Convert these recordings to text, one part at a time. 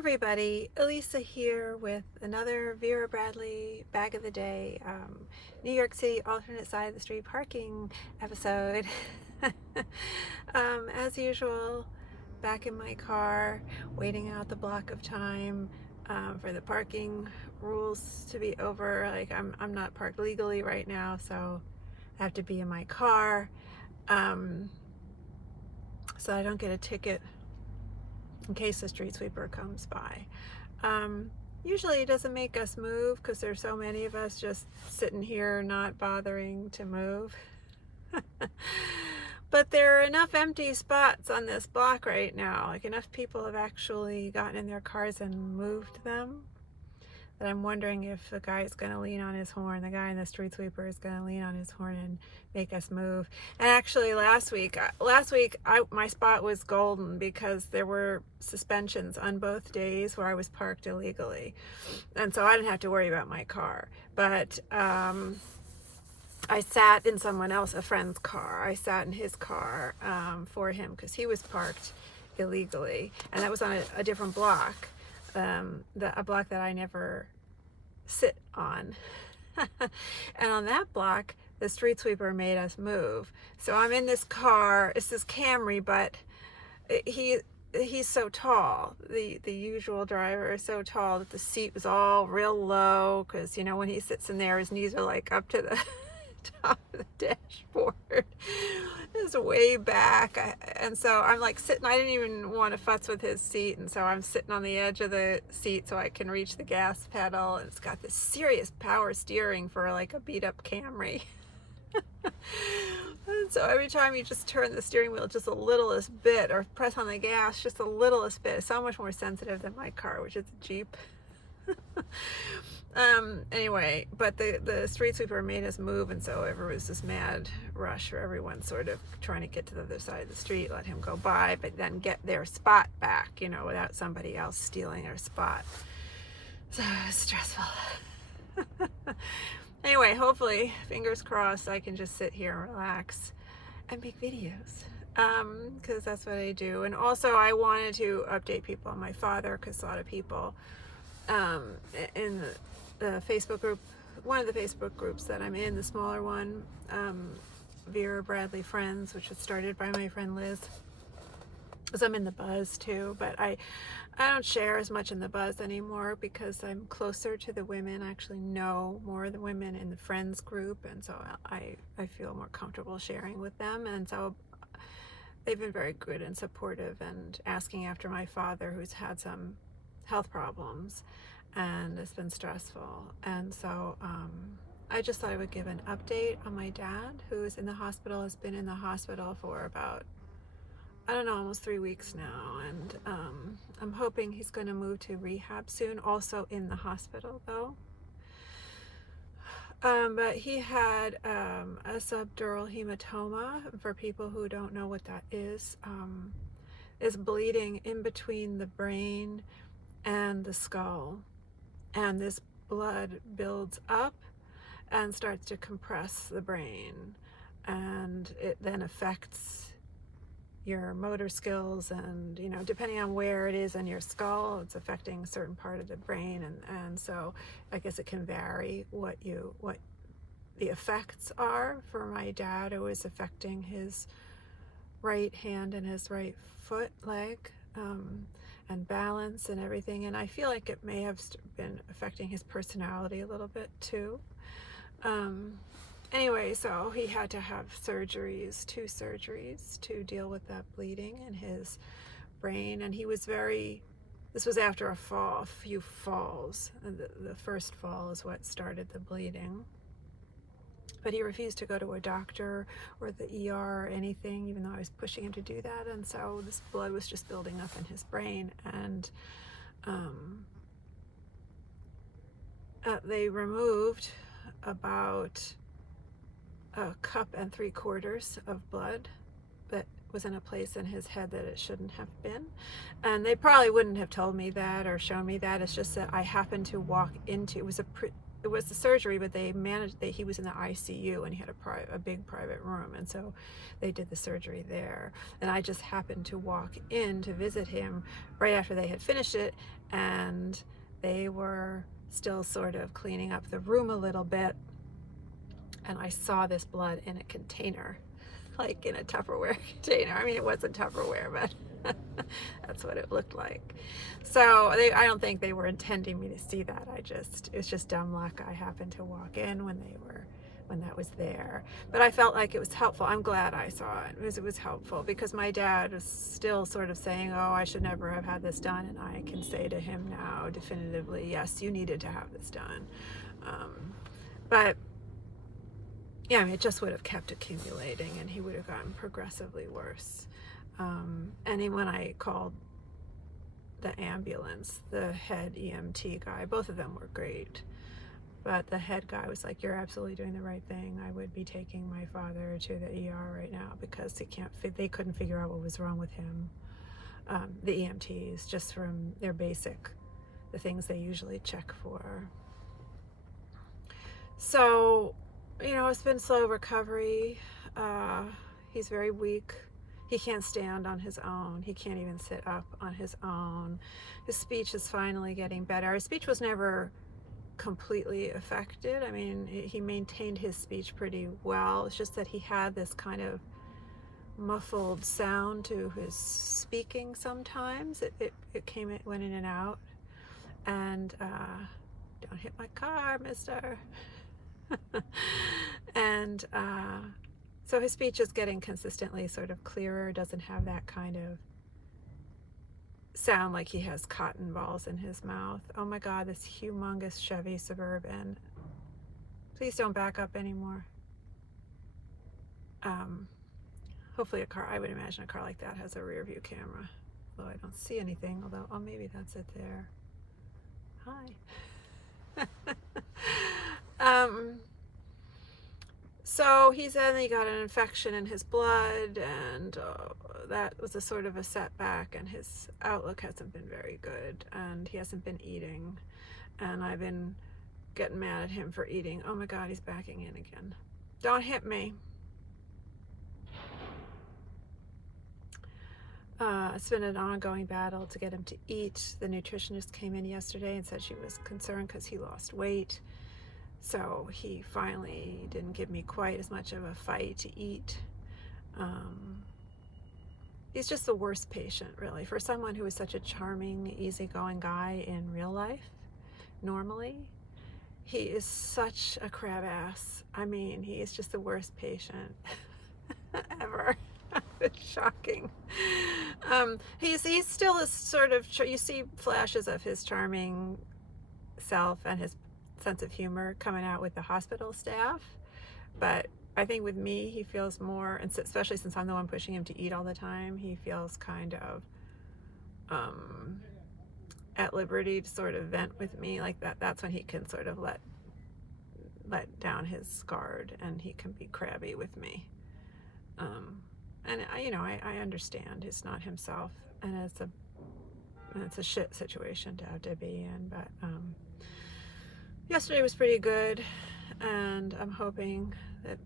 everybody, Elisa here with another Vera Bradley Bag of the Day, New York City alternate side of the street parking episode. As usual, back in my car, waiting out the block of time for the parking rules to be over. Like I'm not parked legally right now, so I have to be in my car so I don't get a ticket in case the street sweeper comes by. Usually it doesn't make us move because there's so many of us just sitting here not bothering to move. But there are enough empty spots on this block right now, like enough people have actually gotten in their cars and moved them, that I'm wondering if the guy is going to lean on his horn, the guy in the street sweeper is going to lean on his horn and make us move. And actually last week my spot was golden because there were suspensions on both days where I was parked illegally. And so I didn't have to worry about my car. But I sat in a friend's car. I sat in his car for him because he was parked illegally. And that was on a different block. A block that I never sit on. And on that block, the street sweeper made us move. So I'm in this car. It's this Camry, but he's so tall. The usual driver is so tall that the seat was all real low because, you know, when he sits in there, his knees are like up to the top of the dashboard. It's way back, and so I'm like sitting. I didn't even want to futz with his seat, and so I'm sitting on the edge of the seat so I can reach the gas pedal. And it's got this serious power steering for like a beat up Camry. And so every time you just turn the steering wheel just a littlest bit or press on the gas just a littlest bit, it's so much more sensitive than my car, which is a Jeep. Anyway, but the street sweeper made us move, and so there was this mad rush for everyone sort of trying to get to the other side of the street, let him go by, but then get their spot back, you know, without somebody else stealing their spot. So it's stressful. Anyway, hopefully, fingers crossed, I can just sit here and relax and make videos. Because that's what I do. And also I wanted to update people on my father, because a lot of people in the Facebook group, one of the Facebook groups that I'm in, the smaller one, Vera Bradley Friends, which was started by my friend Liz, because I'm in the buzz too, but I don't share as much in the buzz anymore because I'm closer to the women. I actually know more of the women in the friends group, and so I feel more comfortable sharing with them. And so they've been very good and supportive and asking after my father, who's had some health problems and it's been stressful. And so I just thought I would give an update on my dad, who's in the hospital, has been in the hospital for about, I don't know, almost 3 weeks now. And I'm hoping he's going to move to rehab soon, also in the hospital though. But he had a subdural hematoma. For people who don't know what that is bleeding in between the brain and the skull, and this blood builds up and starts to compress the brain, and it then affects your motor skills, and, you know, depending on where it is in your skull, it's affecting a certain part of the brain, and so I guess it can vary what the effects are. For my dad, it was affecting his right hand and his right leg, and balance and everything, and I feel like it may have been affecting his personality a little bit too. Anyway, so he had to have two surgeries to deal with that bleeding in his brain, and this was after a few falls, and the first fall is what started the bleeding. But he refused to go to a doctor or the ER or anything, even though I was pushing him to do that. And so this blood was just building up in his brain. And they removed about 1.75 cups of blood that was in a place in his head that it shouldn't have been. And they probably wouldn't have told me that or shown me that. It's just that I happened to walk into, it was it was the surgery, but they managed that he was in the ICU and he had a big private room, and so they did the surgery there. And I just happened to walk in to visit him right after they had finished it, and they were still sort of cleaning up the room a little bit, and I saw this blood in a container, like in a Tupperware container. I mean, it wasn't Tupperware, but that's what it looked like. So I don't think they were intending me to see that. It was just dumb luck. I happened to walk in when that was there. But I felt like it was helpful. I'm glad I saw it because it was helpful, because my dad was still sort of saying, oh, I should never have had this done. And I can say to him now definitively, yes, you needed to have this done. But yeah, I mean, it just would have kept accumulating and he would have gotten progressively worse. And when I called the ambulance, the head EMT guy, both of them were great, but the head guy was like, you're absolutely doing the right thing. I would be taking my father to the ER right now because they couldn't figure out what was wrong with him. The EMTs, just from their the things they usually check for. So, it's been slow recovery. He's very weak. He can't stand on his own. He can't even sit up on his own. His speech is finally getting better. His speech was never completely affected. I mean, he maintained his speech pretty well. It's just that he had this kind of muffled sound to his speaking sometimes. It went in and out. And don't hit my car, mister. And so his speech is getting consistently sort of clearer, doesn't have that kind of sound like he has cotton balls in his mouth. Oh my God, this humongous Chevy Suburban. Please don't back up anymore. Hopefully I would imagine a car like that has a rear view camera. Although I don't see anything, maybe that's it there. Hi. So he said he got an infection in his blood, and that was a sort of a setback, and his outlook hasn't been very good, and he hasn't been eating, and I've been getting mad at him for eating. Oh my God, he's backing in again. Don't hit me. It's been an ongoing battle to get him to eat. The nutritionist came in yesterday and said she was concerned because he lost weight. So he finally didn't give me quite as much of a fight to eat. He's just the worst patient, really, for someone who is such a charming, easygoing guy in real life. Normally, he is such a crab ass. I mean, he is just the worst patient ever. It's shocking. He's still a sort of, you see flashes of his charming self and his sense of humor coming out with the hospital staff, but I think with me he feels more, and especially since I'm the one pushing him to eat all the time, he feels kind of at liberty to sort of vent with me like that. That's when he can sort of let down his guard and he can be crabby with me. And I understand he's not himself, and it's a shit situation to have to be in, but yesterday was pretty good, and I'm hoping that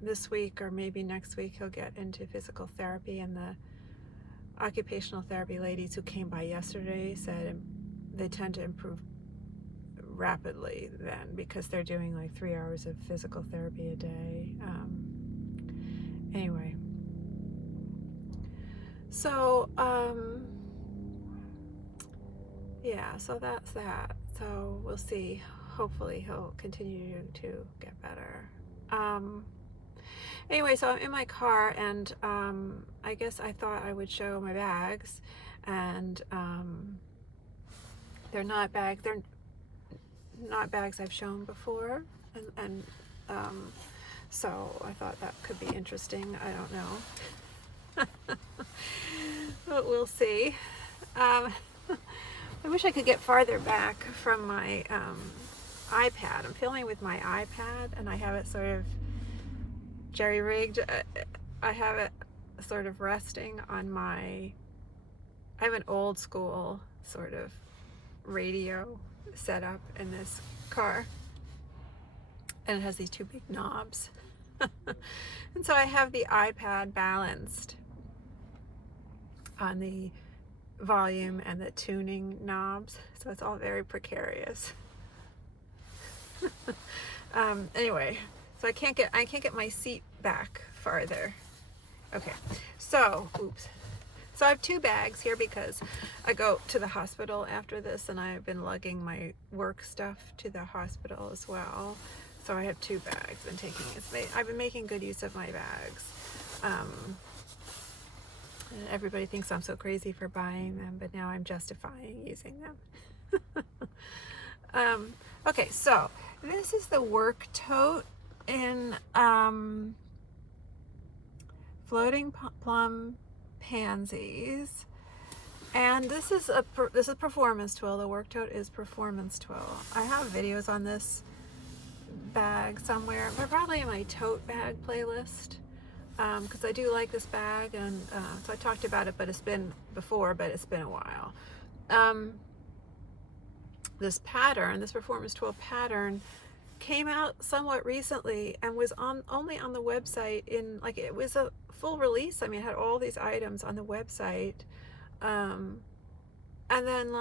this week or maybe next week he'll get into physical therapy. And the occupational therapy ladies who came by yesterday said they tend to improve rapidly then, because they're doing like 3 hours of physical therapy a day. Anyway, so yeah, so that's that. So we'll see. Hopefully he'll continue to get better. Anyway, so I'm in my car, and I guess I thought I would show my bags, and they're not bags I've shown before, and so I thought that could be interesting. I don't know. But we'll see. I wish I could get farther back from my iPad. I'm filming with my iPad, and I have it sort of jerry-rigged. I have it sort of resting on I have an old school sort of radio setup in this car, and it has these two big knobs. And so I have the iPad balanced on the volume and the tuning knobs, so it's all very precarious. Anyway, so I can't get my seat back farther. Okay, so oops. So I have two bags here because I go to the hospital after this, and I've been lugging my work stuff to the hospital as well. So I have two bags and taking it. I've been making good use of my bags. And everybody thinks I'm so crazy for buying them, but now I'm justifying using them. Okay, so this is the work tote in Floating Plum Pansies, and this is performance twill. The work tote is performance twill. I have videos on this bag somewhere, but probably in my tote bag playlist, because I do like this bag, and so I talked about it, but it's been a while. This pattern, this performance twill pattern, came out somewhat recently and was only on the website it was a full release. I mean, it had all these items on the website, and then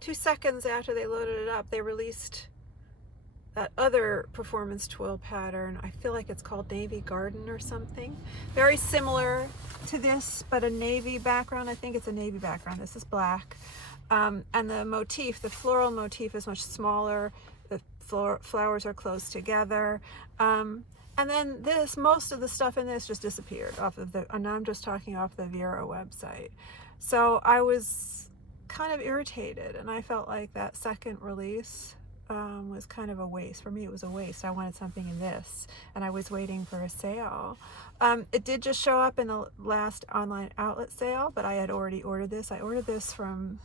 2 seconds after they loaded it up, they released that other performance twill pattern. I feel like it's called Navy Garden or something. Very similar to this, but a navy background. I think it's a navy background. This is black. And the motif, the floral motif, is much smaller. The flowers are close together. And then most of the stuff in this just disappeared and I'm just talking off the Vera website. So I was kind of irritated, and I felt like that second release was kind of a waste. For me, it was a waste. I wanted something in this, and I was waiting for a sale. It did just show up in the last online outlet sale, but I had already ordered this. I ordered this from,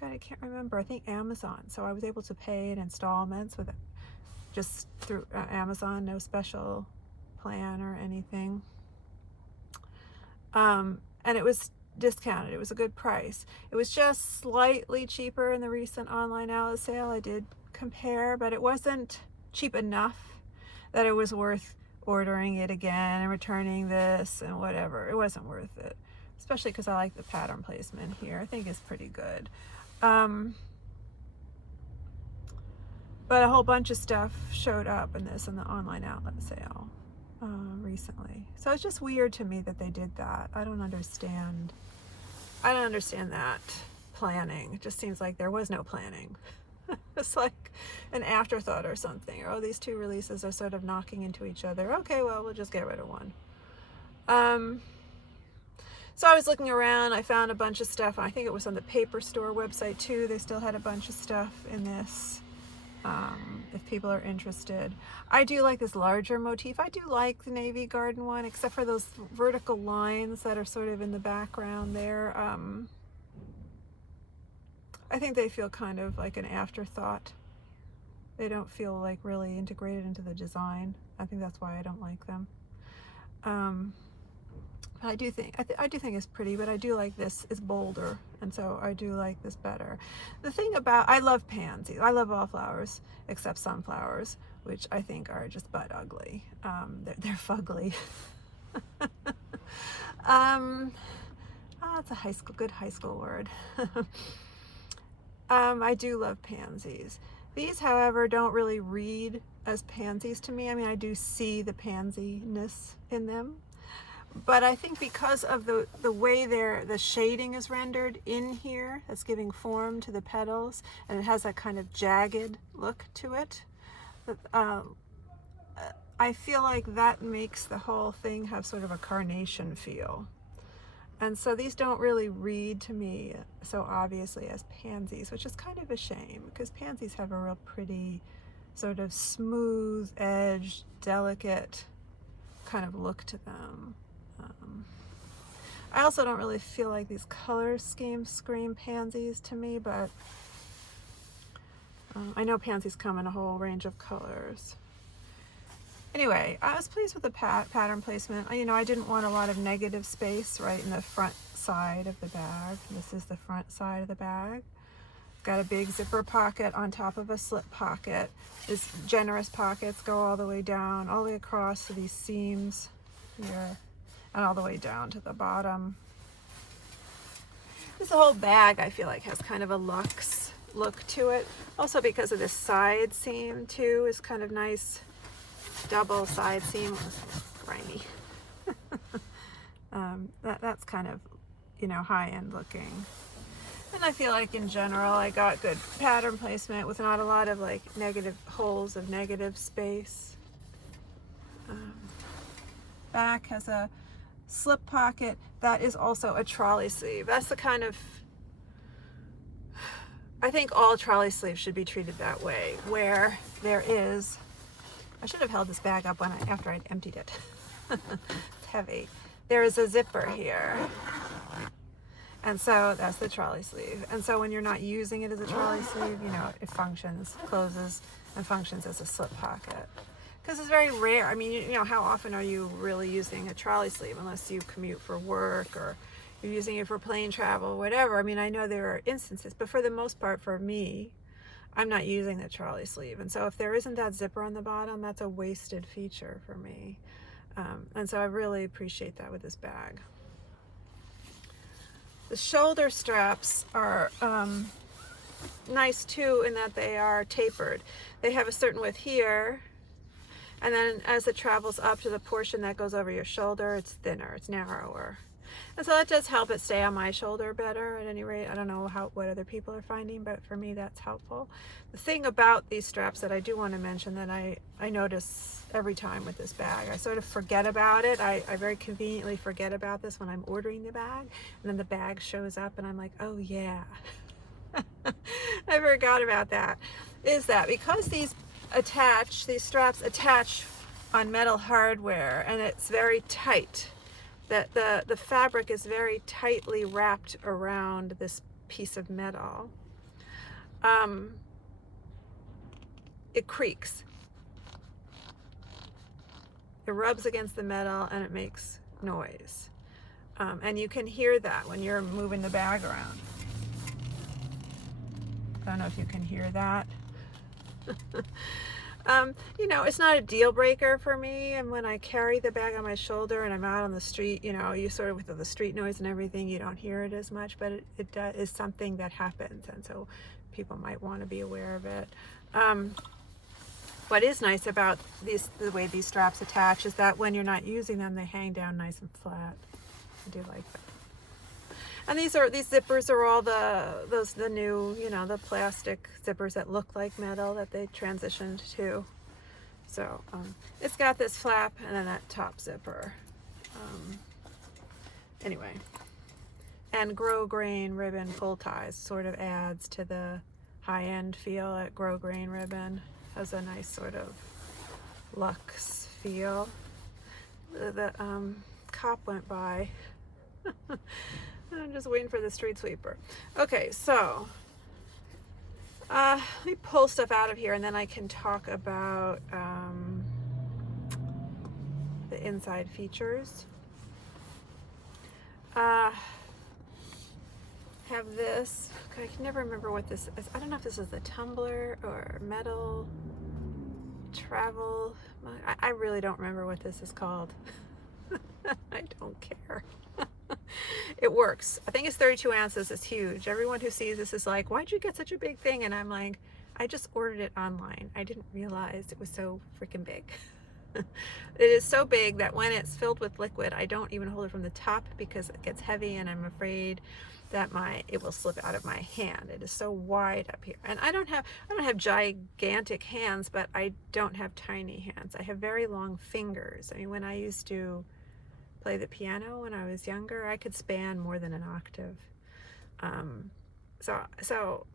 God, I can't remember. I think Amazon. So I was able to pay in installments just through Amazon, no special plan or anything. And it was discounted. It was a good price. It was just slightly cheaper in the recent online outlet sale. I did compare, but it wasn't cheap enough that it was worth ordering it again and returning this and whatever. It wasn't worth it, especially because I like the pattern placement here. I think it's pretty good. But a whole bunch of stuff showed up in the online outlet sale recently. So it's just weird to me that they did that. I don't understand that planning. It just seems like there was no planning. It's like an afterthought or something. Or, these two releases are sort of knocking into each other. Okay, well, we'll just get rid of one. So I was looking around. I found a bunch of stuff. I think it was on the paper store website too. They still had a bunch of stuff in this. If people are interested. I do like this larger motif. I do like the Navy Garden one, except for those vertical lines that are sort of in the background there. I think they feel kind of like an afterthought. They don't feel like really integrated into the design. I think that's why I don't like them. I do think it's pretty, but I do like this. It's bolder, and so I do like this better. The thing about, I love pansies. I love all flowers except sunflowers, which I think are just butt ugly. They're fugly. It's a good high school word. I do love pansies. These, however, don't really read as pansies to me. I mean, I do see the pansiness in them. But I think because of the way the shading is rendered in here, that's giving form to the petals, and it has that kind of jagged look to it, I feel like that makes the whole thing have sort of a carnation feel. And so these don't really read to me so obviously as pansies, which is kind of a shame, because pansies have a real pretty sort of smooth edge, delicate kind of look to them. I also don't really feel like these color schemes scream pansies to me, but I know pansies come in a whole range of colors. Anyway, I was pleased with the pattern placement. I didn't want a lot of negative space right in the front side of the bag. This is the front side of the bag. Got a big zipper pocket on top of a slip pocket. These generous pockets go all the way down, all the way across to these seams here, and all the way down to the bottom. This whole bag, I feel like, has kind of a luxe look to it. Also because of this side seam too, is kind of nice. Double side seam. Grimy. That's kind of, high-end looking. And I feel like in general I got good pattern placement with not a lot of like negative holes of negative space. Back has a slip pocket that is also a trolley sleeve. That's the kind of, I think all trolley sleeves should be treated that way, where there is, I should have held this bag up after I'd emptied it. It's heavy. There is a zipper here. And so that's the trolley sleeve. And so when you're not using it as a trolley sleeve, it functions, closes, and functions as a slip pocket. Because it's very rare. I mean, how often are you really using a trolley sleeve unless you commute for work or you're using it for plane travel, whatever. I mean, I know there are instances, but for the most part, for me, I'm not using the trolley sleeve. And so if there isn't that zipper on the bottom, that's a wasted feature for me. And so I really appreciate that with this bag. The shoulder straps are nice too in that they are tapered. They have a certain width here, and then as it travels up to the portion that goes over your shoulder, it's thinner, it's narrower. And so that does help it stay on my shoulder better at any rate. I don't know what other people are finding, but for me that's helpful. The thing about these straps that I do want to mention that I notice every time with this bag, I sort of forget about it. I very conveniently forget about this when I'm ordering the bag, and then the bag shows up and I'm like, oh yeah. I forgot about that. Is that because these straps attach on metal hardware, and it's very tight. That the fabric is very tightly wrapped around this piece of metal. It creaks. It rubs against the metal and it makes noise. And you can hear that when you're moving the bag around. I don't know if you can hear that. It's not a deal breaker for me. And when I carry the bag on my shoulder and I'm out on the street, you sort of, with the street noise and everything, you don't hear it as much, but it is something that happens. And so people might want to be aware of it. What is nice about the way these straps attach is that when you're not using them, they hang down nice and flat. I do like that. And these zippers are all the new, the plastic zippers that look like metal that they transitioned to. So it's got this flap and then that top zipper. Anyway, and grosgrain ribbon pull ties sort of adds to the high-end feel at grosgrain ribbon. Has a nice sort of luxe feel. The cop went by. I'm just waiting for the street sweeper. Okay, so let me pull stuff out of here and then I can talk about the inside features. Have this. I can never remember what this is. I don't know if this is the tumbler or metal travel. I really don't remember what this is called. I don't care. It works. I think it's 32 ounces. It's huge. Everyone who sees this is like, why'd you get such a big thing? And I'm like, I just ordered it online. I didn't realize it was so freaking big. It is so big that when it's filled with liquid, I don't even hold it from the top because it gets heavy and I'm afraid that it will slip out of my hand. It is so wide up here. And I don't have gigantic hands, but I don't have tiny hands. I have very long fingers. I mean, when I used to play the piano when I was younger, I could span more than an octave. So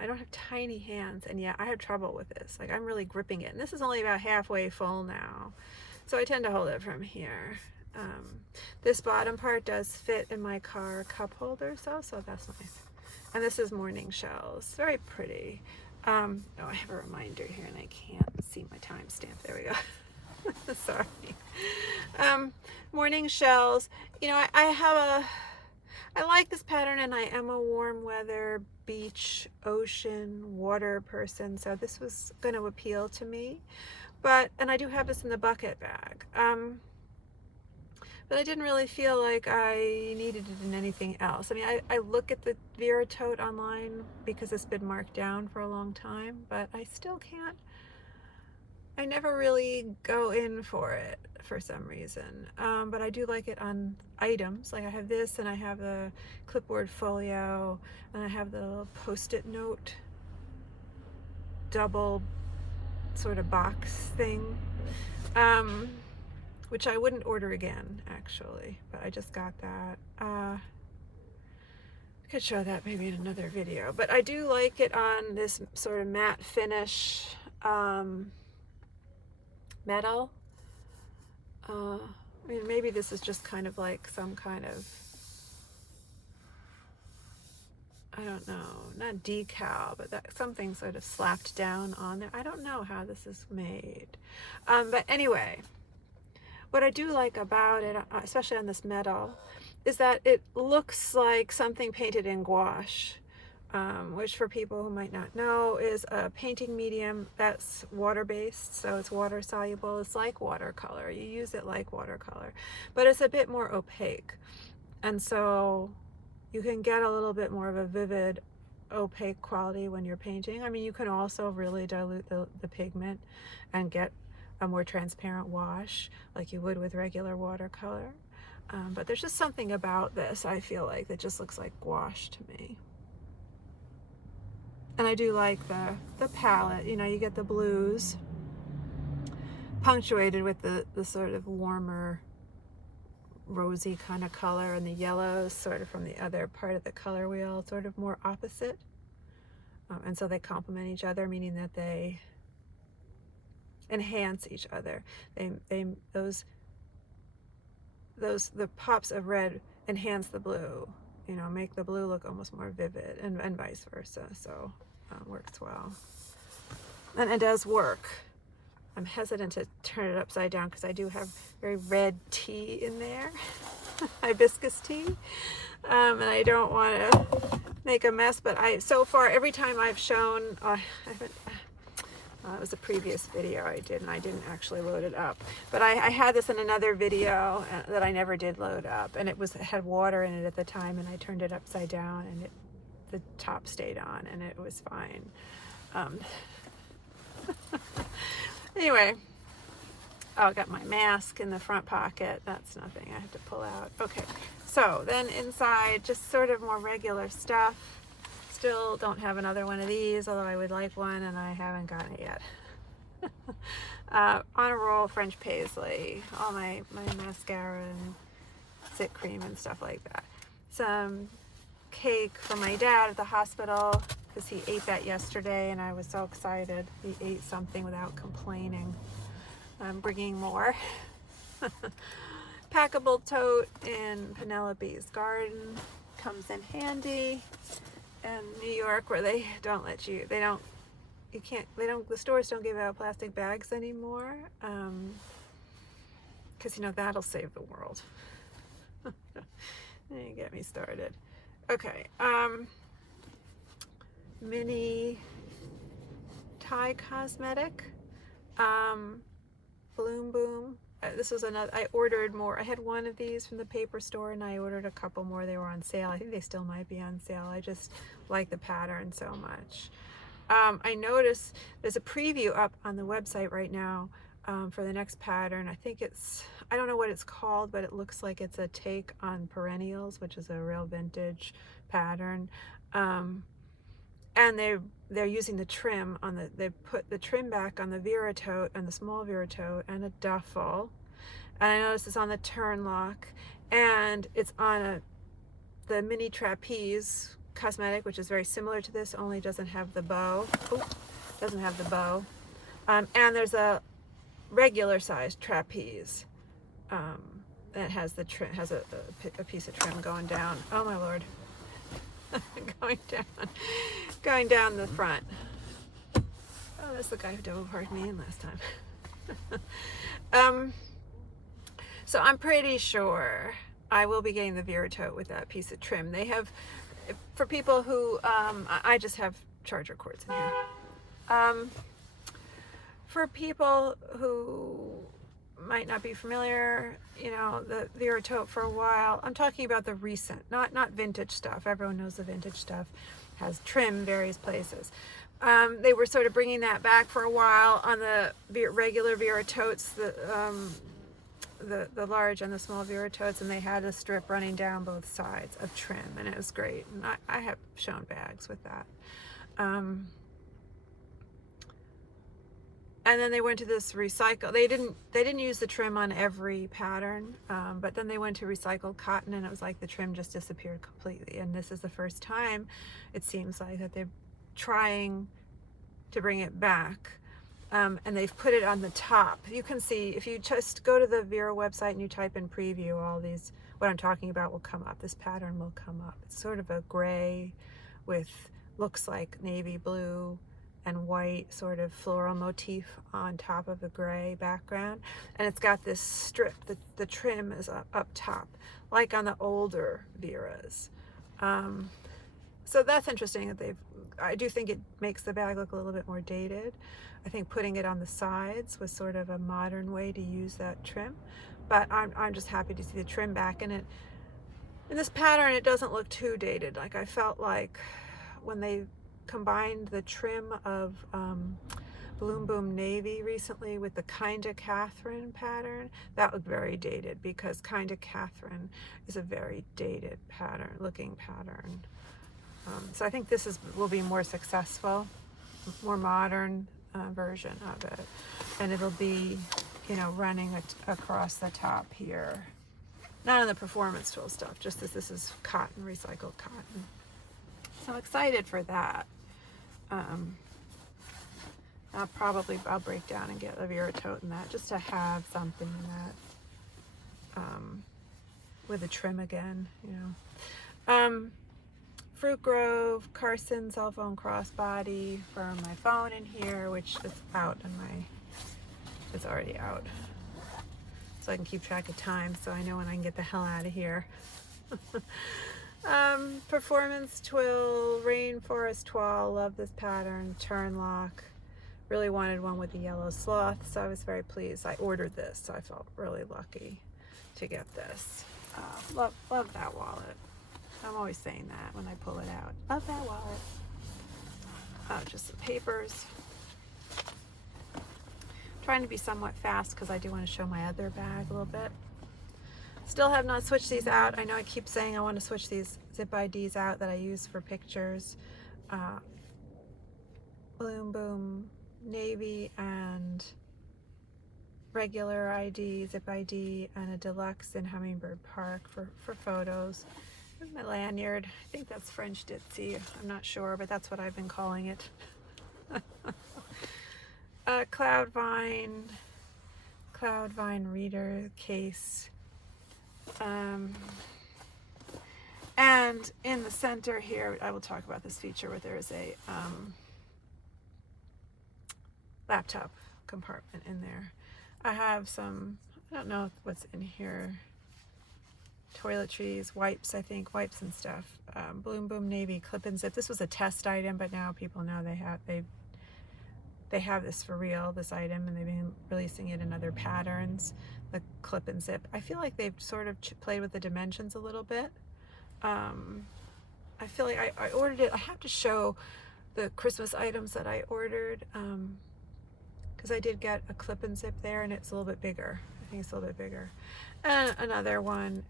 I don't have tiny hands, and yeah, I have trouble with this. Like, I'm really gripping it, and this is only about halfway full now, so I tend to hold it from here. This bottom part does fit in my car cup holder, so that's nice. And this is Morning Shells. Very pretty. Oh, I have a reminder here, and I can't see my timestamp. There we go. Sorry. Morning Shells. I have like this pattern, and I am a warm weather, beach, ocean, water person, so this was going to appeal to me. And I do have this in the bucket bag. But I didn't really feel like I needed it in anything else. I mean, I look at the Vera tote online because it's been marked down for a long time, but I still can't. I never really go in for it for some reason. But I do like it on items. Like I have this, and I have the clipboard folio, and I have the little post-it note double sort of box thing. Which I wouldn't order again, actually, but I just got that. I could show that maybe in another video, but I do like it on this sort of matte finish metal. I mean, maybe this is just kind of like some kind of, I don't know, not decal, but that something sort of slapped down on there. I don't know how this is made. But anyway, what I do like about it, especially on this metal, is that it looks like something painted in gouache, which for people who might not know is a painting medium that's water-based, so it's water-soluble. It's like watercolor. You use it like watercolor, but it's a bit more opaque. And so you can get a little bit more of a vivid, opaque quality when you're painting. I mean, you can also really dilute the pigment and get a more transparent wash like you would with regular watercolor. But there's just something about this, I feel like, that just looks like gouache to me. And I do like the palette. You know, you get the blues punctuated with the sort of warmer rosy kind of color, and the yellows sort of from the other part of the color wheel, sort of more opposite. And so they complement each other, meaning that they enhance each other. The pops of red enhance the blue, you know, make the blue look almost more vivid, and vice versa. So works well, and it does work. I'm hesitant to turn it upside down because I do have very red tea in there, hibiscus tea, and I don't want to make a mess. But so far every time I've shown, I haven't. It was a previous video I did, and I didn't actually load it up. But I had this in another video that I never did load up, and it had water in it at the time, and I turned it upside down, and the top stayed on, and it was fine. Anyway, I got my mask in the front pocket. That's nothing I have to pull out. Okay, so then inside, just sort of more regular stuff. Still don't have another one of these, although I would like one, and I haven't gotten it yet. On a roll, French paisley, all my mascara and sit cream and stuff like that. Some cake from my dad at the hospital, because he ate that yesterday, and I was so excited. He ate something without complaining. I'm bringing more. Packable tote in Penelope's garden comes in handy. In New York, where they don't let you, the stores don't give out plastic bags anymore, because you know that'll save the world. You get me started. Okay, mini Thai cosmetic, Bloom Boom. This was another, I ordered more. I had one of these from the paper store, and I ordered a couple more. They were on sale. I think they still might be on sale. I just like the pattern so much. I noticed there's a preview up on the website right now for the next pattern. I think I don't know what it's called, but it looks like it's a take on Perennials, which is a real vintage pattern. And they're using the trim on they put the trim back on the Vera tote, and the small Vera tote, and a duffel. And I noticed it's on the turn lock, and it's on the mini trapeze cosmetic, which is very similar to this, only doesn't have the bow. Doesn't have the bow. And there's a regular size trapeze that has the trim, has a piece of trim going down. Oh my Lord. going down the front. Oh, that's the guy who double parked me in last time. So I'm pretty sure I will be getting the Vera Tote with that piece of trim. They have, for people who, I just have charger cords in here. For people who might not be familiar, you know, the Vera Tote for a while, I'm talking about the recent, not vintage stuff. Everyone knows the vintage stuff has trim various places. They were sort of bringing that back for a while on the regular Vera Totes, the large and the small Vera Totes, and they had a strip running down both sides of trim, and it was great. And I have shown bags with that. And then they went to this recycle. They didn't use the trim on every pattern, but then they went to recycled cotton, and it was like the trim just disappeared completely. And this is the first time, it seems like, that they're trying to bring it back. And they've put it on the top. You can see, if you just go to the Vera website and you type in preview, all these, what I'm talking about will come up. This pattern will come up. It's sort of a gray with, looks like navy blue and white sort of floral motif on top of a gray background. And it's got this strip, the trim is up top, like on the older Veras. So that's interesting that I do think it makes the bag look a little bit more dated. I think putting it on the sides was sort of a modern way to use that trim, but I'm just happy to see the trim back in it. In this pattern, it doesn't look too dated. Like, I felt like when they combined the trim of Bloom Boom Navy recently with the Kinda Catherine pattern, that looked very dated, because Kinda Catherine is a very dated looking pattern. So I think this will be more successful, more modern version of it, and it'll be, you know, running across the top here. Not on the Performance Tool stuff, just as this is cotton, recycled cotton. So I'm excited for that. I'll break down and get a Vera Tote in that, just to have something that with a trim again, you know. Fruit Grove Carson cell phone crossbody for my phone in here, which is out on it's already out, so I can keep track of time, so I know when I can get the hell out of here. Performance Twill Rainforest Toile, love this pattern. Turn lock, really wanted one with the yellow sloth, so I was very pleased. I ordered this, so I felt really lucky to get this. Love that wallet. I'm always saying that when I pull it out. Love that wallet. Oh, just some papers. Trying to be somewhat fast because I do want to show my other bag a little bit. Still have not switched these out. I know I keep saying I want to switch these zip IDs out that I use for pictures. Bloom Boom Navy and regular ID, zip ID, and a deluxe in Hummingbird Park for photos. Here's my lanyard. I think that's French Ditzy. I'm not sure, but that's what I've been calling it. Cloudvine reader case. And in the center here, I will talk about this feature where there is a laptop compartment in there. I have some, I don't know what's in here, toiletries, wipes, I think, wipes and stuff. Bloom Boom Navy clip and zip. This was a test item, but now people know they have this for real, this item, and they've been releasing it in other patterns, the clip and zip. I feel like they've sort of played with the dimensions a little bit. I feel like I ordered it. I have to show the Christmas items that I ordered, because I did get a clip and zip there, and it's a little bit bigger. I think it's a little bit bigger. And another one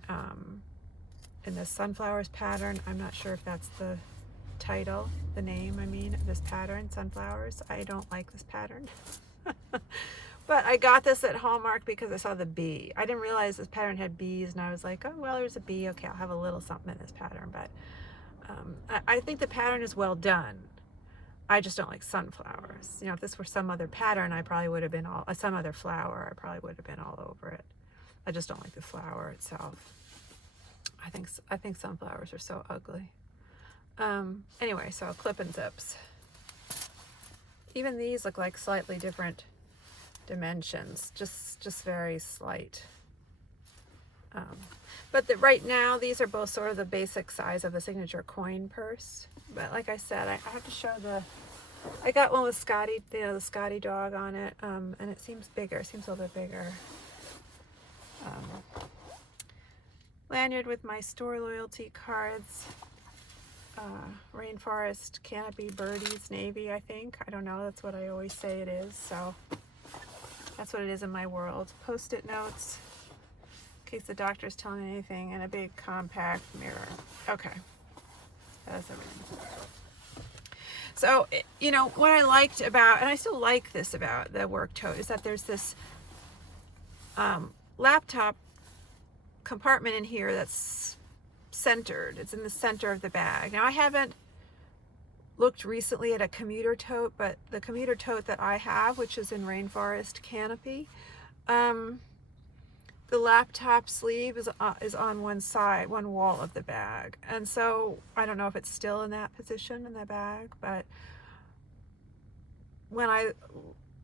in the sunflowers pattern. I'm not sure if that's the title, the name, I mean, of this pattern, sunflowers. I don't like this pattern. But I got this at Hallmark because I saw the bee. I didn't realize this pattern had bees, and I was like, oh, well, there's a bee. Okay, I'll have a little something in this pattern. But I think the pattern is well done. I just don't like sunflowers. You know, if this were some other pattern, I probably would have been some other flower, I probably would have been all over it. I just don't like the flower itself. I think sunflowers are so ugly. Anyway, so clip and zips. Even these look like slightly different dimensions, just very slight. But right now, these are both sort of the basic size of a signature coin purse. But like I said, I have to show I got one with Scotty, the Scotty dog on it, and it seems bigger. It seems a little bit bigger. Lanyard with my store loyalty cards. Rainforest, Canopy, Birdies, Navy, I think. I don't know. That's what I always say it is. So that's what it is in my world. Post-it notes, in case the doctor's telling me anything, and a big compact mirror. Okay. That's everything. So, you know, what I liked about, and I still like this about the work tote, is that there's this laptop compartment in here that's centered. It's in the center of the bag. Now, I haven't looked recently at a commuter tote, but the commuter tote that I have, which is in Rainforest Canopy, the laptop sleeve is on one side, one wall of the bag. And so I don't know if it's still in that position in the bag, but when I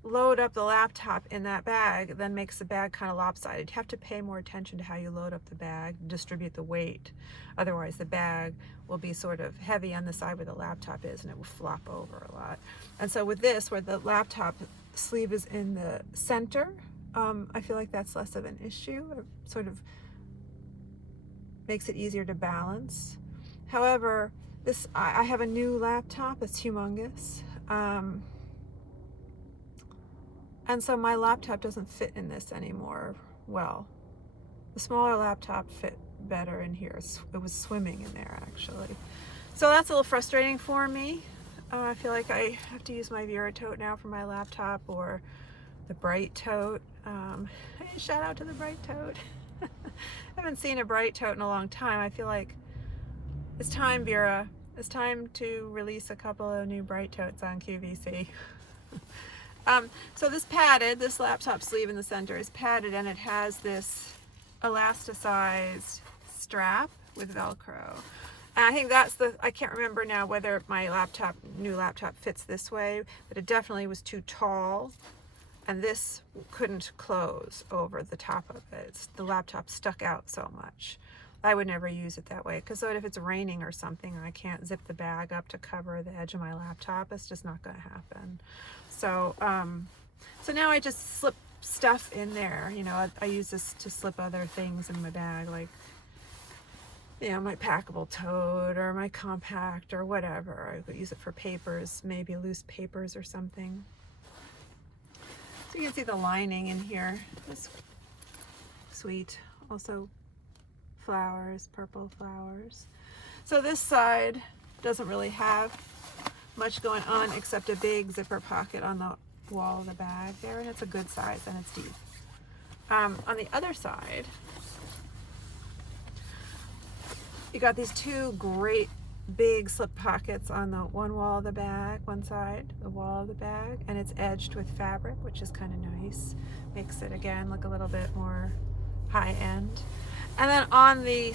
load up the laptop in that bag, then makes the bag kind of lopsided. You have to pay more attention to how you load up the bag, distribute the weight. Otherwise the bag will be sort of heavy on the side where the laptop is, and it will flop over a lot. And so with this, where the laptop sleeve is in the center, I feel like that's less of an issue. It sort of makes it easier to balance. However, I have a new laptop. It's humongous. And so my laptop doesn't fit in this anymore well. The smaller laptop fit better in here. It was swimming in there, actually. So that's a little frustrating for me. I feel like I have to use my Vera tote now for my laptop, or the Bright tote. Hey, shout out to the Bright tote. I haven't seen a Bright tote in a long time. I feel like it's time, Vera. It's time to release a couple of new Bright totes on QVC. So this laptop sleeve in the center is padded, and it has this elasticized strap with Velcro. And I think I can't remember now whether my new laptop fits this way, but it definitely was too tall, and this couldn't close over the top of it. The laptop stuck out so much. I would never use it that way, because if it's raining or something, I can't zip the bag up to cover the edge of my laptop. It's just not going to happen. So, so now I just slip stuff in there. You know, I use this to slip other things in my bag, like, you know, my packable tote or my compact or whatever. I could use it for papers, maybe loose papers or something. So you can see the lining in here. It's sweet. Also flowers, purple flowers. So this side doesn't really have much going on except a big zipper pocket on the wall of the bag there, and it's a good size and it's deep. On the other side, you got these two great big slip pockets on the one wall of the bag, one side, the wall of the bag, and it's edged with fabric, which is kind of nice. Makes it, again, look a little bit more high-end. And then on the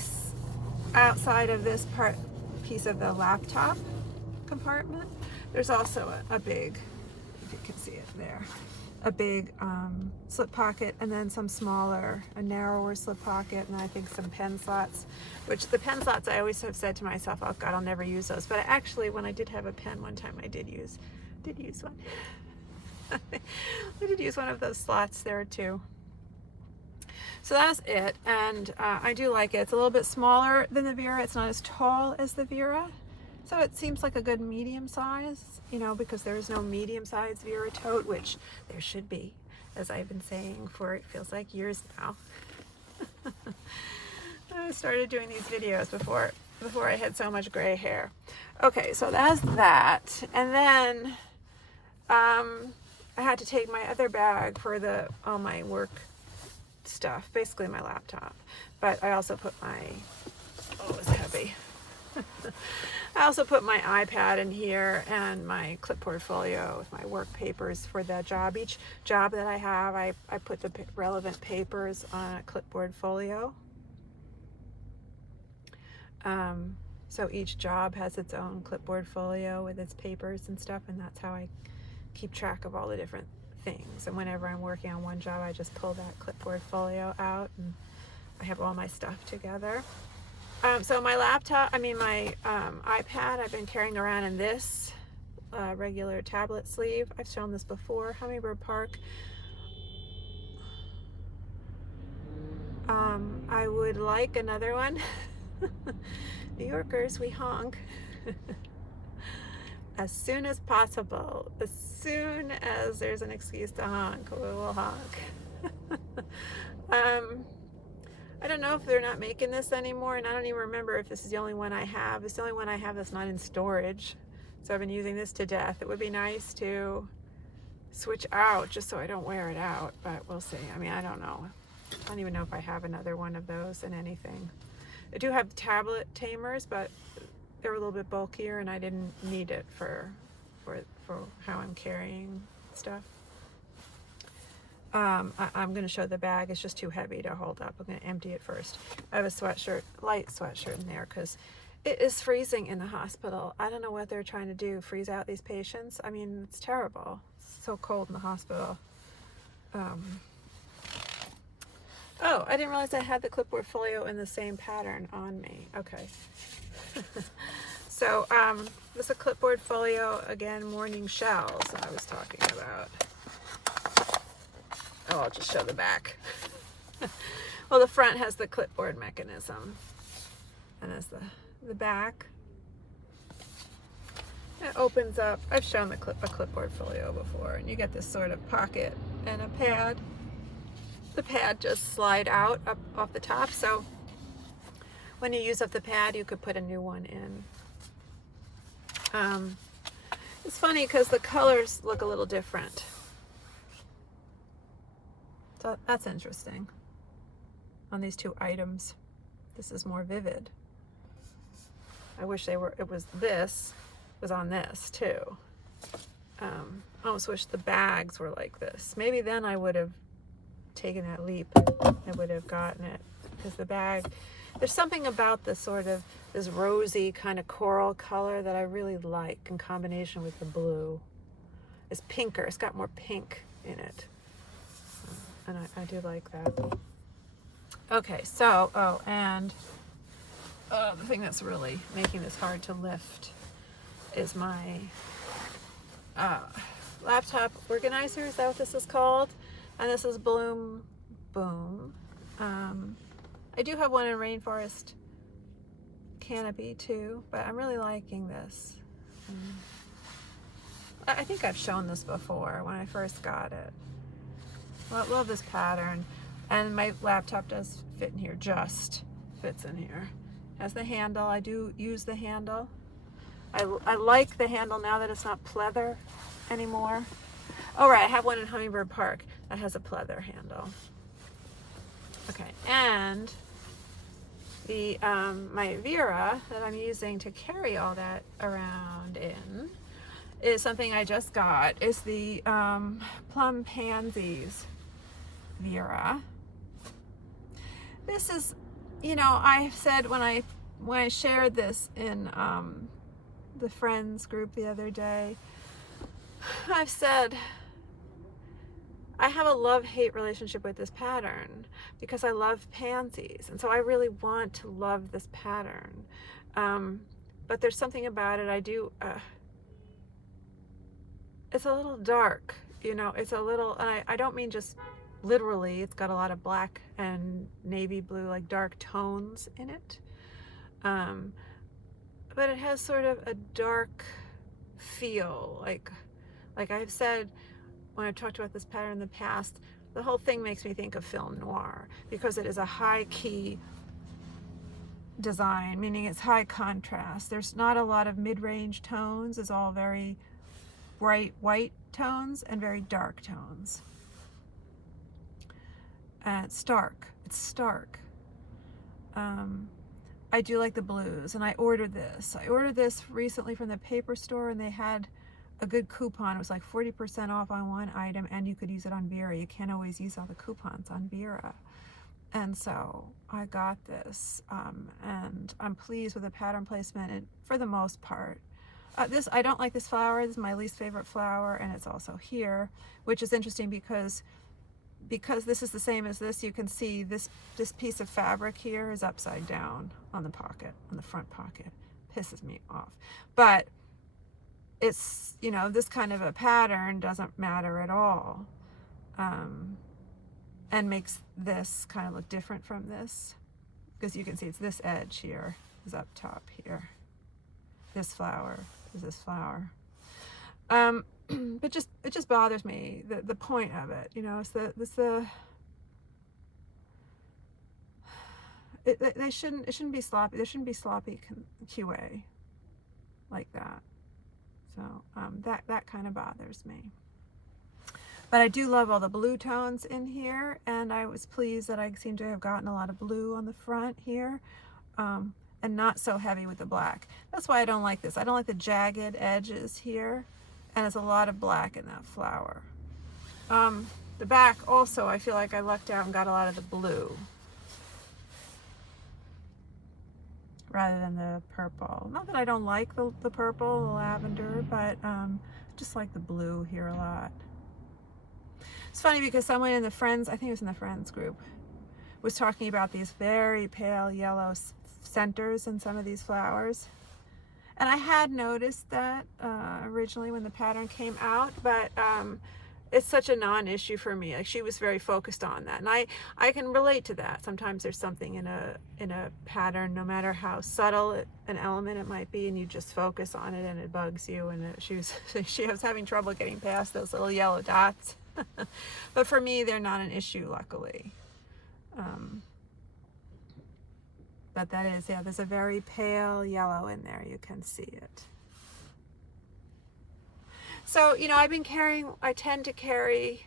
outside of this piece of the laptop compartment, there's also a big, if you can see it there, a big slip pocket, and then some smaller, a narrower slip pocket, and I think some pen slots, which the pen slots I always have said to myself, oh God, I'll never use those. But actually, when I did have a pen one time, I did use one. I did use one of those slots there too. So that's it, and I do like it. It's a little bit smaller than the Vera. It's not as tall as the Vera, so it seems like a good medium size, you know, because there is no medium-sized Vera tote, which there should be, as I've been saying for, it feels like, years now. I started doing these videos before I had so much gray hair. Okay, so that's that, and then I had to take my other bag for all my work stuff, basically my laptop, but I also put it's heavy. I also put my iPad in here and my clipboard folio with my work papers for the job. Each job that I have, I put the relevant papers on a clipboard folio. So each job has its own clipboard folio with its papers and stuff, and that's how I keep track of all the different things. And whenever I'm working on one job, I just pull that clipboard folio out and I have all my stuff together. So my laptop, my iPad, I've been carrying around in this regular tablet sleeve. I've shown this before, Hummingbird Park. I would like another one. New Yorkers, we honk. As soon as possible, as soon as there's an excuse to honk, we will honk. I don't know if they're not making this anymore, and I don't even remember if this is the only one I have. It's the only one I have that's not in storage, so I've been using this to death. It would be nice to switch out just so I don't wear it out, but we'll see. I don't know. I don't even know if I have another one of those in anything. I do have tablet tamers, but they're a little bit bulkier, and I didn't need it for how I'm carrying stuff. I'm going to show the bag. It's just too heavy to hold up. I'm going to empty it first. I have a sweatshirt, light sweatshirt in there because it is freezing in the hospital. I don't know what they're trying to do, freeze out these patients. It's terrible. It's so cold in the hospital. Oh, I didn't realize I had the clipboard folio in the same pattern on me. Okay. So, this is a clipboard folio, again, morning shells that I was talking about. Oh, I'll just show the back. Well, the front has the clipboard mechanism. And that's the back. It opens up. I've shown a clipboard folio before, and you get this sort of pocket and a pad. The pad just slide out up off the top, so when you use up the pad, you could put a new one in. It's funny because the colors look a little different. So that's interesting. On these two items, this is more vivid. I wish it was on this too. I almost wish the bags were like this. Maybe then I would have taken that leap. I would have gotten it, because the bag, there's something about this sort of this rosy kind of coral color that I really like in combination with the blue. It's pinker. It's got more pink in it. And I do like that. Okay, so, the thing that's really making this hard to lift is my laptop organizer. Is that what this is called? And this is Bloom Boom. I do have one in Rainforest Canopy too, but I'm really liking this. I think I've shown this before when I first got it. Well, I love this pattern, and my laptop does fit in here, just fits in here. Has the handle. I do use the handle. I like the handle now that it's not pleather anymore. Oh right, I have one in Hummingbird Park that has a pleather handle. Okay, and the my Vera that I'm using to carry all that around in is something I just got. It's the Plum Pansies Vera. This is, I said when I shared this in the friends group the other day, I've said I have a love-hate relationship with this pattern because I love pansies, and so I really want to love this pattern, but there's something about it I do. It's a little dark, it's a little, and I don't mean just literally. It's got a lot of black and navy blue, like dark tones in it, but it has sort of a dark feel, like I've said when I've talked about this pattern in the past, the whole thing makes me think of film noir because it is a high key design, meaning it's high contrast. There's not a lot of mid-range tones. It's all very bright white tones and very dark tones. And it's stark. I do like the blues, and I ordered this. I ordered this recently from the paper store, and they had a good coupon. It was like 40% off on one item, and you could use it on Vera. You can't always use all the coupons on Vera. And so I got this, and I'm pleased with the pattern placement, and for the most part. I don't like this flower. This is my least favorite flower, and it's also here, which is interesting because because this is the same as this, you can see this piece of fabric here is upside down on the pocket, on the front pocket. Pisses me off. But it's, you know, this kind of a pattern doesn't matter at all. And makes this kind of look different from this. Because you can see it's this edge here is up top here. This flower is this flower. But it just bothers me, the point of it, you know, it shouldn't be sloppy. There shouldn't be sloppy QA like that. So that kind of bothers me. But I do love all the blue tones in here, and I was pleased that I seem to have gotten a lot of blue on the front here, and not so heavy with the black. That's why I don't like this. I don't like the jagged edges here, and there's a lot of black in that flower. The back also, I feel like I lucked out and got a lot of the blue rather than the purple. Not that I don't like the purple, the lavender, but just like the blue here a lot. It's funny because someone in the Friends, I think it was in the Friends group, was talking about these very pale yellow centers in some of these flowers. And I had noticed that originally when the pattern came out, but it's such a non-issue for me. Like, she was very focused on that, and I can relate to that. Sometimes there's something in a pattern, no matter how subtle an element it might be, and you just focus on it and it bugs you. And she was having trouble getting past those little yellow dots. But for me, they're not an issue, luckily. But that is, yeah, there's a very pale yellow in there. You can see it. So, you know, I tend to carry,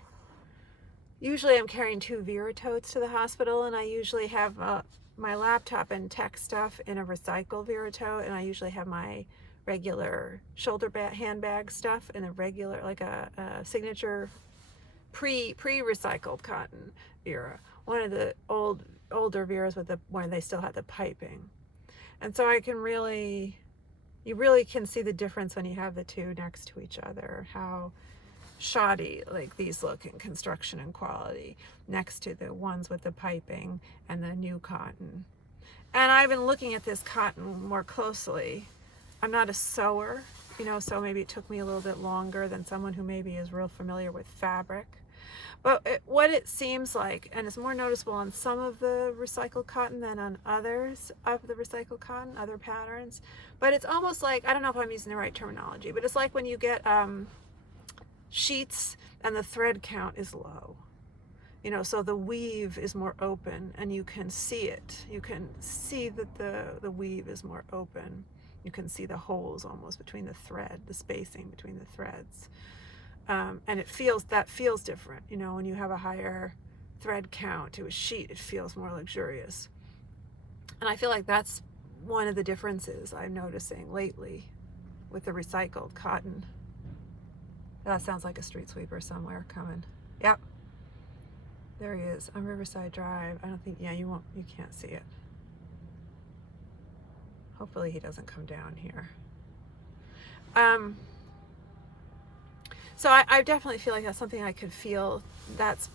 usually I'm carrying 2 Vera totes to the hospital, and I usually have my laptop and tech stuff in a recycled Vera tote, and I usually have my regular shoulder handbag stuff in a regular, like a signature pre-recycled cotton Vera, one of the older Veras with when they still had the piping. And so you really can see the difference when you have the 2 next to each other, how shoddy like these look in construction and quality next to the ones with the piping and the new cotton. And I've been looking at this cotton more closely. I'm not a sewer, you know, so maybe it took me a little bit longer than someone who maybe is real familiar with fabric. But what it seems like, and it's more noticeable on some of the recycled cotton than on others of the recycled cotton, other patterns, but it's almost like, I don't know if I'm using the right terminology, but it's like when you get sheets and the thread count is low. You know, so the weave is more open and you can see it. You can see that the weave is more open. You can see the holes almost between the thread, the spacing between the threads. And it feels different, you know, when you have a higher thread count to a sheet, it feels more luxurious. And I feel like that's one of the differences I'm noticing lately with the recycled cotton. That sounds like a street sweeper somewhere coming. Yep. There he is on Riverside Drive. I don't think, yeah, you can't see it. Hopefully he doesn't come down here. So I definitely feel like that's something I could feel that's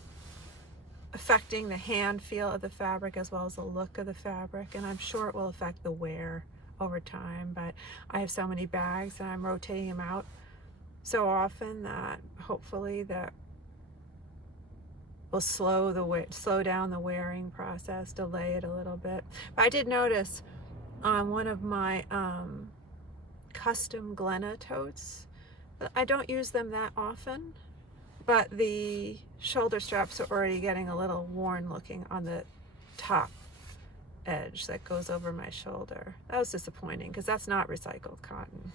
affecting the hand feel of the fabric as well as the look of the fabric, and I'm sure it will affect the wear over time. But I have so many bags and I'm rotating them out so often that hopefully that will slow down the wearing process, delay it a little bit. But I did notice on one of my custom Glenna totes, I don't use them that often, but the shoulder straps are already getting a little worn looking on the top edge that goes over my shoulder. That was disappointing because that's not recycled cotton.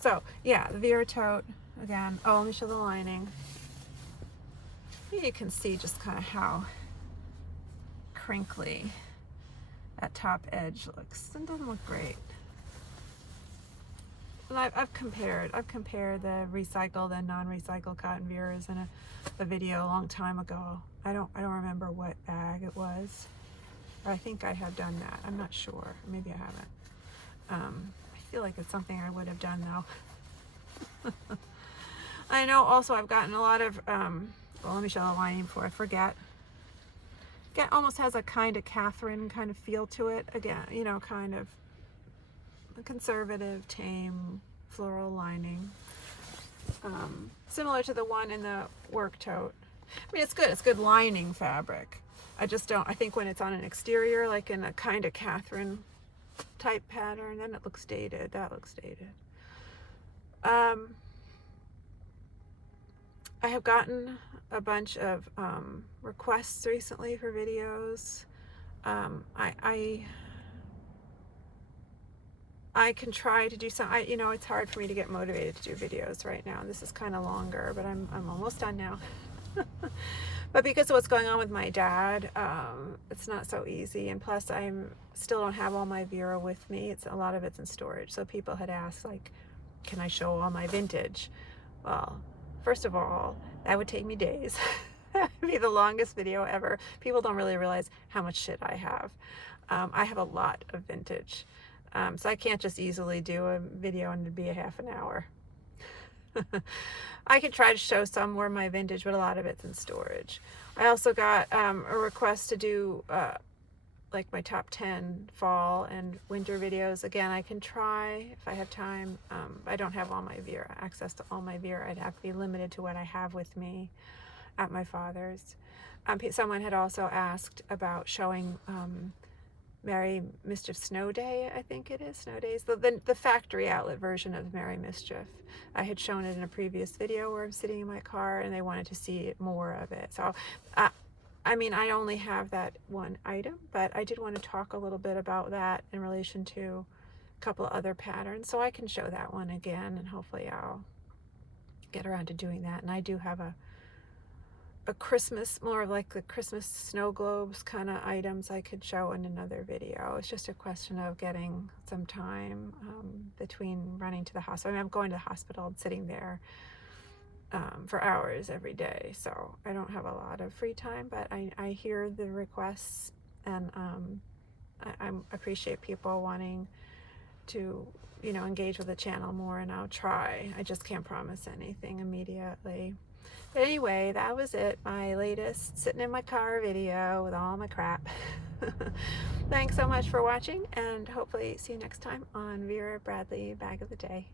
So yeah, the Vera tote again. Oh, let me show the lining. You can see just kind of how crinkly that top edge looks. It doesn't look great. And I've compared the recycled and non-recycled cotton Veras in a video a long time ago. I don't remember what bag it was, or I think I have done that. I'm not sure. Maybe I haven't. I feel like it's something I would have done though. I know also I've gotten a lot of, well, let me show the lining before I forget. It almost has a kind of Catherine kind of feel to it. Again, you know, kind of a conservative, tame, floral lining. Similar to the one in the work tote. I mean, it's good. It's good lining fabric. I just don't, I think when it's on an exterior, like in a kind of Catherine type pattern, then it looks dated. That looks dated. I have gotten a bunch of requests recently for videos. I can try to do some, you know, it's hard for me to get motivated to do videos right now. This is kind of longer, but I'm almost done now. But because of what's going on with my dad, it's not so easy. And plus still don't have all my Vera with me. A lot of it's in storage. So people had asked, like, can I show all my vintage? Well, first of all, that would take me days. That would be the longest video ever. People don't really realize how much shit I have. I have a lot of vintage. So I can't just easily do a video and it'd be a half an hour. I could try to show some more of my vintage, but a lot of it's in storage. I also got a request to do like my top 10 fall and winter videos. Again, I can try if I have time. I don't have all my Vera, access to all my Vera. I'd have to be limited to what I have with me at my father's. Someone had also asked about showing Merry Mischief Snow Day, I think it is, Snow Days, the factory outlet version of Merry Mischief. I had shown it in a previous video where I'm sitting in my car and they wanted to see more of it. So, I mean, I only have that one item, but I did want to talk a little bit about that in relation to a couple of other patterns. So I can show that one again and hopefully I'll get around to doing that. And I do have a Christmas, more of like the Christmas snow globes kind of items I could show in another video. It's just a question of getting some time between running to the hospital. I mean, I'm going to the hospital and sitting there for hours every day, so I don't have a lot of free time, but I hear the requests and I appreciate people wanting to, you know, engage with the channel more, and I'll try. I just can't promise anything immediately. But anyway, that was it. My latest sitting in my car video with all my crap. Thanks so much for watching, and hopefully see you next time on Vera Bradley Bag of the Day.